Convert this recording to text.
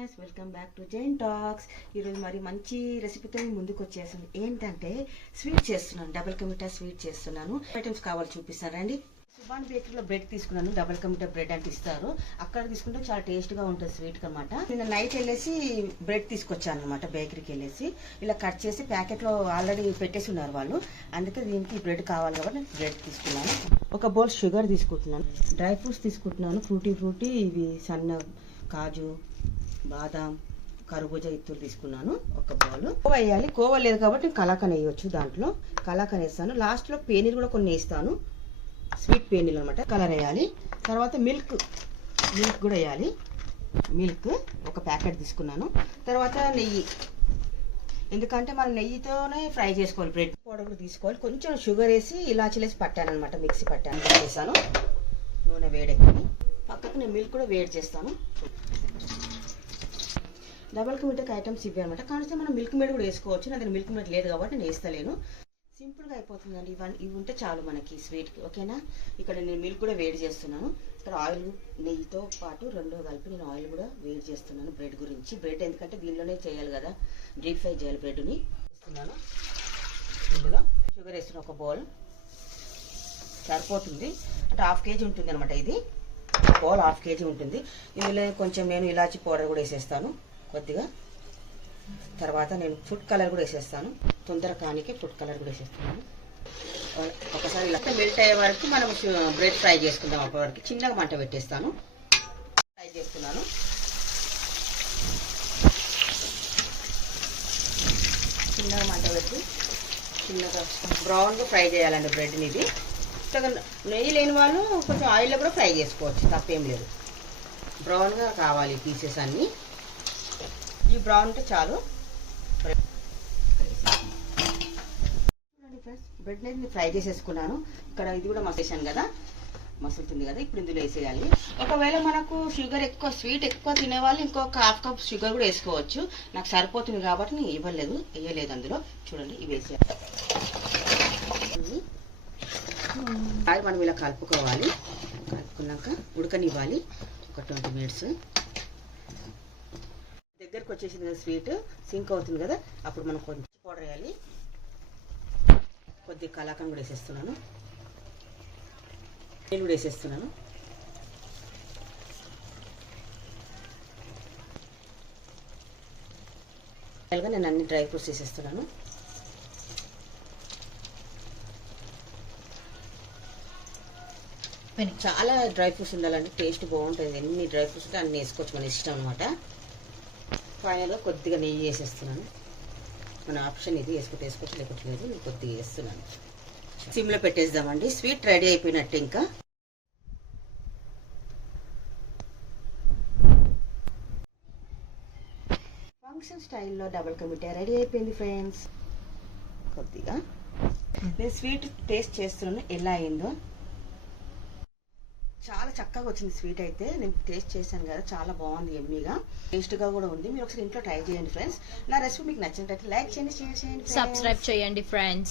Friends, welcome back to Jain talks. ఈరోజు మరి మంచి రెసిపీతో ముందుకు వచ్చేసాను. ఏంటంటే స్వీట్ చేస్తున్నాను, డబుల్ కమిటా స్వీట్ చేస్తున్నాను. ఐటమ్స్ కావాలి చూపిస్తారండి. సుభాన్ బేకరీలో బ్రెడ్ తీసుకున్నాను. డబుల్ కమిటా బ్రెడ్ అంటే ఇస్తారు, అక్కడ తీసుకుంటే చాలా టేస్ట్గా ఉంటుంది స్వీట్ అనమాట. నిన్న నైట్ వెళ్ళేసి బ్రెడ్ తీసుకొచ్చాను అనమాట. బేకరీకి వెళ్ళేసి ఇలా కట్ చేసి ప్యాకెట్లో ఆల్రెడీ పెట్టేసి ఉన్నారు వాళ్ళు. అందుకే దీనికి బ్రెడ్ కావాలి కాబట్టి బ్రెడ్ తీసుకున్నాను. ఒక బౌల్ షుగర్ తీసుకుంటున్నాను, డ్రై ఫ్రూట్స్ తీసుకుంటున్నాను. ఫ్రూటీ ఇవి సన్న కాజు, బాదాం, కర్బూజా ఇత్తులు తీసుకున్నాను. ఒక బౌల్ కోవా వేయాలి. కోవా లేదు కాబట్టి కలాకండ్ వేయవచ్చు. దాంట్లో కలాకండ్ వేస్తాను. లాస్ట్లో పేనీలు కూడా కొన్ని వేస్తాను, స్వీట్ పేనీలు అనమాట. కలర్ వేయాలి. తర్వాత మిల్క్ కూడా వేయాలి. మిల్క్ ఒక ప్యాకెట్ తీసుకున్నాను. తర్వాత నెయ్యి, ఎందుకంటే మనం నెయ్యితోనే ఫ్రై చేసుకోవాలి. బ్రెడ్ పౌడర్ కూడా తీసుకోవాలి. కొంచెం షుగర్ వేసి ఇలాచీలు వేసి పట్టాను అనమాట, మిక్సీ పట్టాను. చేశాను. నూనె వేడెక్కి పక్కకు నేను మిల్క్ కూడా వేడి చేస్తాను. డబల్ కమిటాకి ఐటమ్స్ ఇవి అనమాట. కానీ మనం మిల్క్ మేడ్ కూడా వేసుకోవచ్చు. నా దగ్గర మిల్క్ మేడ్ లేదు కాబట్టి నేను వేస్తలేను. సింపుల్గా అయిపోతుందండి. ఇవి ఉంటే చాలు మనకి స్వీట్కి, ఓకేనా. ఇక్కడ నేను మిల్క్ కూడా వేడి చేస్తున్నాను. ఇక్కడ ఆయిల్ నెయ్యితో పాటు రెండు కలిపి నేను ఆయిల్ కూడా వేడి చేస్తున్నాను బ్రెడ్ గురించి. బ్రెడ్ ఎందుకంటే దీనిలోనే చేయాలి కదా, డీప్ ఫ్రై చేయాలి బ్రెడ్ని. వేస్తున్నాను. ఇందులో షుగర్ వేస్తున్న ఒక బౌల్ సరిపోతుంది, అంటే హాఫ్ కేజీ ఉంటుంది అనమాట. ఇది బౌల్ హాఫ్ కేజీ ఉంటుంది. ఇందులో కొంచెం నేను ఇలాచీ పౌడర్ కూడా వేసేస్తాను కొద్దిగా. తర్వాత నేను ఫుడ్ కలర్ కూడా వేసేస్తాను. తొందర కానికి ఫుడ్ కలర్ కూడా వేసేస్తున్నాను. ఒకసారి ఇలా మెల్ట్ అయ్యే వరకు మనం బ్రెడ్ ఫ్రై చేసుకుందాం. అప్పటి వరకు చిన్నగా మంట పెట్టేస్తాను. ఫ్రై చేస్తున్నాను. చిన్నగా మంట పెట్టి చిన్నగా బ్రౌన్గా ఫ్రై చేయాలండి బ్రెడ్ని. ఇది నెయ్యి లేని వాళ్ళు కొంచెం ఆయిల్లో కూడా ఫ్రై చేసుకోవచ్చు, తప్పేం లేదు. బ్రౌన్గా కావాలి పీసెస్ అన్నీ. ఈ బ్రౌన్ ఉంటే చాలు. ఫ్రెండ్స్, బ్రెడ్ అనేది ఫ్రై చేసేసుకున్నాను. ఇక్కడ ఇది కూడా మసేసాను కదా, మసులుతుంది కదా. ఇప్పుడు ఇందులో వేసేయాలి. ఒకవేళ మనకు షుగర్ ఎక్కువ, స్వీట్ ఎక్కువ తినేవాళ్ళు ఇంకొక హాఫ్ కప్ షుగర్ కూడా వేసుకోవచ్చు. నాకు సరిపోతుంది కాబట్టి నేను వేయలేదు అందులో. చూడండి, ఇవి వేసేయాలి. మనం ఇలా కలుపుకోవాలి. కలుపుకున్నాక ఉడకనివ్వాలి ఒక 20 మినిట్స్. దగ్గరకు వచ్చేసింది కదా స్వీట్, సింక్ అవుతుంది కదా. అప్పుడు మనం కొంచెం పౌడర్ వేయాలి. కొద్దిగా కలాకండ్ కూడా వేసేస్తున్నాను. నేను కూడా వేసేస్తున్నాను. నేను అన్ని డ్రై ఫ్రూట్స్ వేసేస్తున్నాను. చాలా డ్రై ఫ్రూట్స్ ఉండాలంటే టేస్ట్ బాగుంటుంది. ఎన్ని డ్రై ఫ్రూట్స్ ఉంటే అన్ని వేసుకోవచ్చు, మన ఇష్టం అనమాట. ఫైనల్గా కొద్దిగా నెయ్యి వేసేస్తున్నాను. మన ఆప్షన్ ఇది, వేసుకోవచ్చు లేకపోతే లేదు. నేను కొద్దిగా వేస్తున్నాను. సిమ్లో పెట్టేద్దామండి. స్వీట్ రెడీ అయిపోయినట్టు. ఇంకా ఫంక్షన్ స్టైల్లో డబుల్ కమిటా రెడీ అయిపోయింది ఫ్రెండ్స్. కొద్దిగా నేను స్వీట్ టేస్ట్ చేస్తున్నాను ఎలా అయిందో. చాలా చక్కగా వచ్చింది స్వీట్ అయితే. నేను టేస్ట్ చేశాను కదా, చాలా బాగుంది, ఎమ్మీగా, టేస్ట్గా కూడా ఉంది. మీరు ఒకసారి ఇంట్లో ట్రై చేయండి ఫ్రెండ్స్. నా రెసిపీ మీకు నచ్చినట్లయితే లైక్ చేయండి, షేర్ చేయండి, సబ్స్క్రైబ్ చేయండి ఫ్రెండ్స్.